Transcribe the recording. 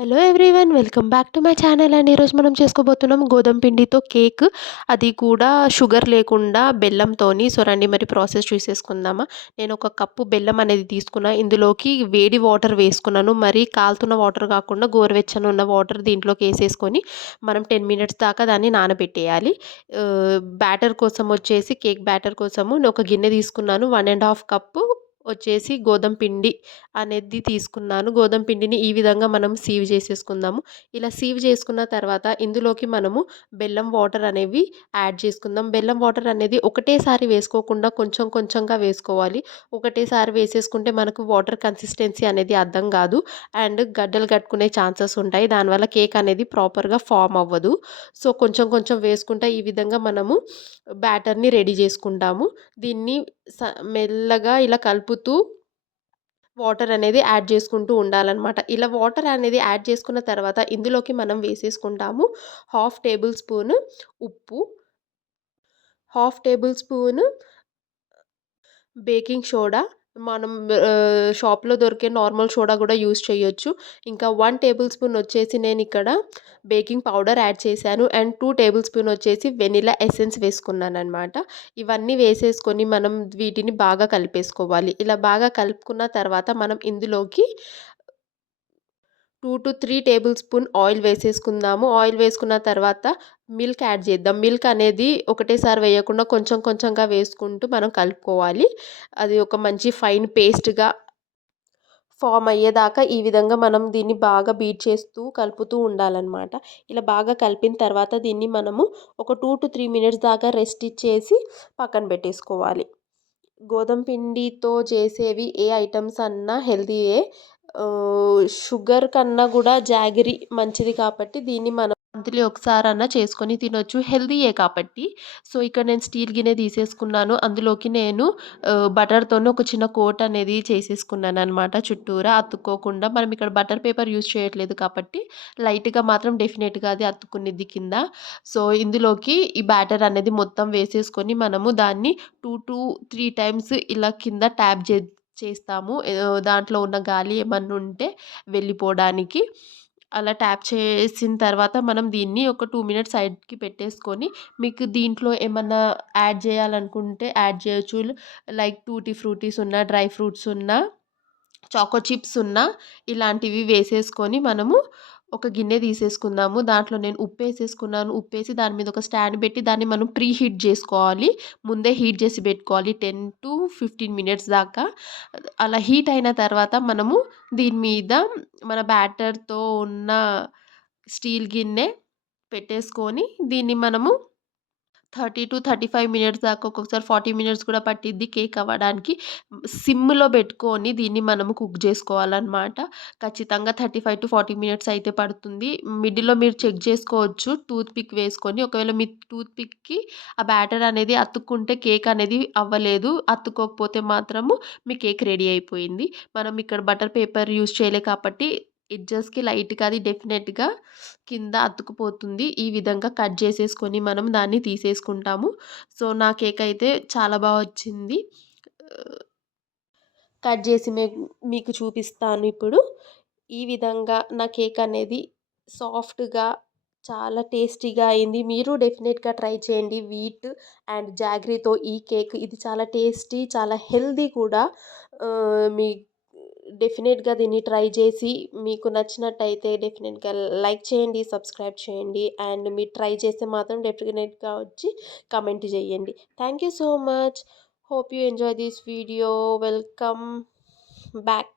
Hello everyone, welcome back to my channel. And ఈరోజు మనం చేసుకోబోతున్నాం గోధుమ పిండితో కేక్. అది కూడా షుగర్ లేకుండా బెల్లంతోని. సో రండి మరి ప్రాసెస్ చూసేసుకుందామా. నేను ఒక కప్పు బెల్లం అనేది తీసుకున్నా. ఇందులోకి వేడి వాటర్ వేసుకున్నాను. మరి కాలుతున్న వాటర్ కాకుండా గోరువెచ్చని ఉన్న వాటర్ దీంట్లోకి వేసేసుకొని మనం 10 మినిట్స్ దాకా దాన్ని నానబెట్టేయాలి. బ్యాటర్ కోసం వచ్చేసి కేక్ బ్యాటర్ కోసము నేను ఒక గిన్నె తీసుకున్నాను. 1½ కప్పు వచ్చేసి గోధుమ పిండి అనేది తీసుకున్నాను. గోధుమ పిండిని ఈ విధంగా మనం సీవ్ చేసేసుకుందాము. ఇలా సీవ్ చేసుకున్న తర్వాత ఇందులోకి మనము బెల్లం వాటర్ అనేవి యాడ్ చేసుకుందాం. బెల్లం వాటర్ అనేది ఒకటేసారి వేసుకోకుండా కొంచెం కొంచెంగా వేసుకోవాలి. ఒకటేసారి వేసేసుకుంటే మనకు వాటర్ కన్సిస్టెన్సీ అనేది అర్థం కాదు. అండ్ గడ్డలు కట్టుకునే ఛాన్సెస్ ఉంటాయి. దానివల్ల కేక్ అనేది ప్రాపర్‌గా ఫార్మ్ అవ్వదు. సో కొంచెం కొంచెం వేసుకుంటా ఈ విధంగా మనము బ్యాటర్‌ని రెడీ చేసుకుంటాము. దీన్ని స మెల్లగా ఇలా కలుపుతూ వాటర్ అనేది యాడ్ చేసుకుంటూ ఉండాలనమాట. ఇలా వాటర్ అనేది యాడ్ చేసుకున్న తర్వాత ఇందులోకి మనం వేసేసుకుంటాము హాఫ్ టేబుల్ స్పూన్ ఉప్పు, half table spoon baking soda. మనం షాప్‌లో దొరికే నార్మల్ సోడా గూడా యూజ్ చేయొచ్చు. ఇంకా 1 టేబుల్ స్పూన్ వచ్చేసి నేనిక్కడ బేకింగ్ పౌడర్ యాడ్ చేశాను. అండ్ 2 టేబుల్ స్పూన్ వచ్చేసి వెనిల్లా ఎసెన్స్ వేసుకున్నాననమాట. ఇవన్నీ వేసేసుకొని మనం వీటిని బాగా కలిపేసుకోవాలి. ఇలా బాగా కలుపుకున్న తర్వాత మనం ఇందులోకి 2-3 టేబుల్ స్పూన్ ఆయిల్ వేసేసుకుందాము. ఆయిల్ వేసుకున్న తర్వాత మిల్క్ యాడ్ చేద్దాం. మిల్క్ అనేది ఒకటేసారి వేయకుండా కొంచెం కొంచెంగా వేసుకుంటూ మనం కలుపుకోవాలి. అది ఒక మంచి ఫైన్ పేస్ట్‌గా ఫార్మ్ అయ్యేదాకా ఈ విధంగా మనం దీన్ని బాగా బీట్ చేస్తూ కలుపుతూ ఉండాలనమాట. ఇలా బాగా కలిపిన తర్వాత దీన్ని మనము ఒక 2-3 మినిట్స్ దాకా రెస్ట్ ఇచ్చేసి పక్కన పెట్టేసుకోవాలి. గోధుమ పిండితో చేసేవి ఏ ఐటెమ్స్ అన్నా హెల్తీయే. షుగర్ కన్నా గూడా జాగరీ మంచిది కాబట్టి దీన్ని మనం మంత్లీ ఒకసారన్నా చేసుకొని తినొచ్చు. హెల్తీయే కాబట్టి. సో, ఇక్కడ నేను స్టీల్ గిన్నె తీసేసుకున్నాను. అందులోకి నేను బటర్‌తోని ఒక చిన్న కోట్ అనేది చేసేసుకున్నాననమాట చుట్టూరా అతుక్కోకుండా. మనం ఇక్కడ బటర్ పేపర్ యూజ్ చేయట్లేదు కాబట్టి లైట్‌గా మాత్రం డెఫినెట్‌గా అది అతుక్కునిద్ది కింద. సో, ఇందులోకి ఈ బ్యాటర్ అనేది మొత్తం వేసేసుకొని మనము దాన్ని 2-3 టైమ్స్ ఇలా కింద ట్యాప్ చేస్తాము. దాంట్లో ఉన్న గాలి ఏమన్నా ఉంటే వెళ్ళిపోవడానికి. అలా ట్యాప్ చేసిన తర్వాత మనం దీన్ని ఒక 2 మినిట్స్ సైడ్‌కి పెట్టేసుకొని మీకు దీంట్లో ఏమన్నా యాడ్ చేయాలనుకుంటే యాడ్ చేయొచ్చు. లైక్ టూటీ ఫ్రూటీస్ ఉన్న, డ్రై ఫ్రూట్స్ ఉన్న, చాకో చిప్స్ ఉన్న ఇలాంటివి వేసేసుకొని మనము ఒక గిన్నె తీసేసుకుందాము. దాంట్లో నేను ఉప్పేసేసుకున్నాను. ఉప్పేసి దాని మీద ఒక స్టాండ్ పెట్టి దాన్ని మనం ప్రీ హీట్ జేసుకోవాలి. ముందే హీట్ చేసి పెట్టుకోవాలి 10-15 మినిట్స్ దాకా. అలా హీట్ అయిన తర్వాత మనము దీని మీద మన బ్యాటర్‌తో ఉన్న స్టీల్ గిన్నె పెట్టేసుకొని దీన్ని మనము 30-35 మినిట్స్ దాకా ఒక్కొక్కసారి 40 మినిట్స్ కూడా పట్టిద్ది కేక్ అవ్వడానికి. సిమ్‌లో పెట్టుకొని దీన్ని మనము కుక్ జేసుకోవాలనమాట. ఖచ్చితంగా 35-40 మినిట్స్ అయితే పడుతుంది. మిడిల్‌లో మీరు చెక్ జేసుకోవచ్చు టూత్ పిక్ వేసుకొని. ఒకవేళ మీ టూత్ పిక్‌కి ఆ బ్యాటర్ అనేది అతుక్కుంటే కేక్ అనేది అవ్వలేదు. అతుక్కోకపోతే మాత్రము మీ కేక్ రెడీ అయిపోయింది. మనం ఇక్కడ బటర్ పేపర్ యూజ్ చేయలే కాబట్టి ఎడ్జెస్‌కి లైట్‌గా అది డెఫినెట్‌గా కింద అతుక్కుపోతుంది. ఈ విధంగా కట్ చేసేసుకొని మనం దాన్ని తీసేసుకుంటాము. సో, నా కేక్ అయితే చాలా వచ్చింది. కట్ చేసి మీకు చూపిస్తాను ఇప్పుడు. ఈ విధంగా నా కేక్ అనేది సాఫ్ట్‌గా చాలా టేస్టీగా అయింది. మీరు డెఫినెట్‌గా ట్రై చేయండి. వీట్ అండ్ జాగరీతో ఈ కేక్ ఇది చాలా టేస్టీ, చాలా హెల్తీ కూడా. మీ డెఫినెట్‌గా దీన్ని ట్రై చేసి మీకు నచ్చినట్టయితే డెఫినెట్‌గా లైక్ చేయండి, సబ్స్క్రైబ్ చేయండి. అండ్ మీరు ట్రై చేస్తే మాత్రం డెఫినెట్‌గా వచ్చి కామెంట్ చేయండి. Thank you so much. Hope you enjoy this video. Welcome back.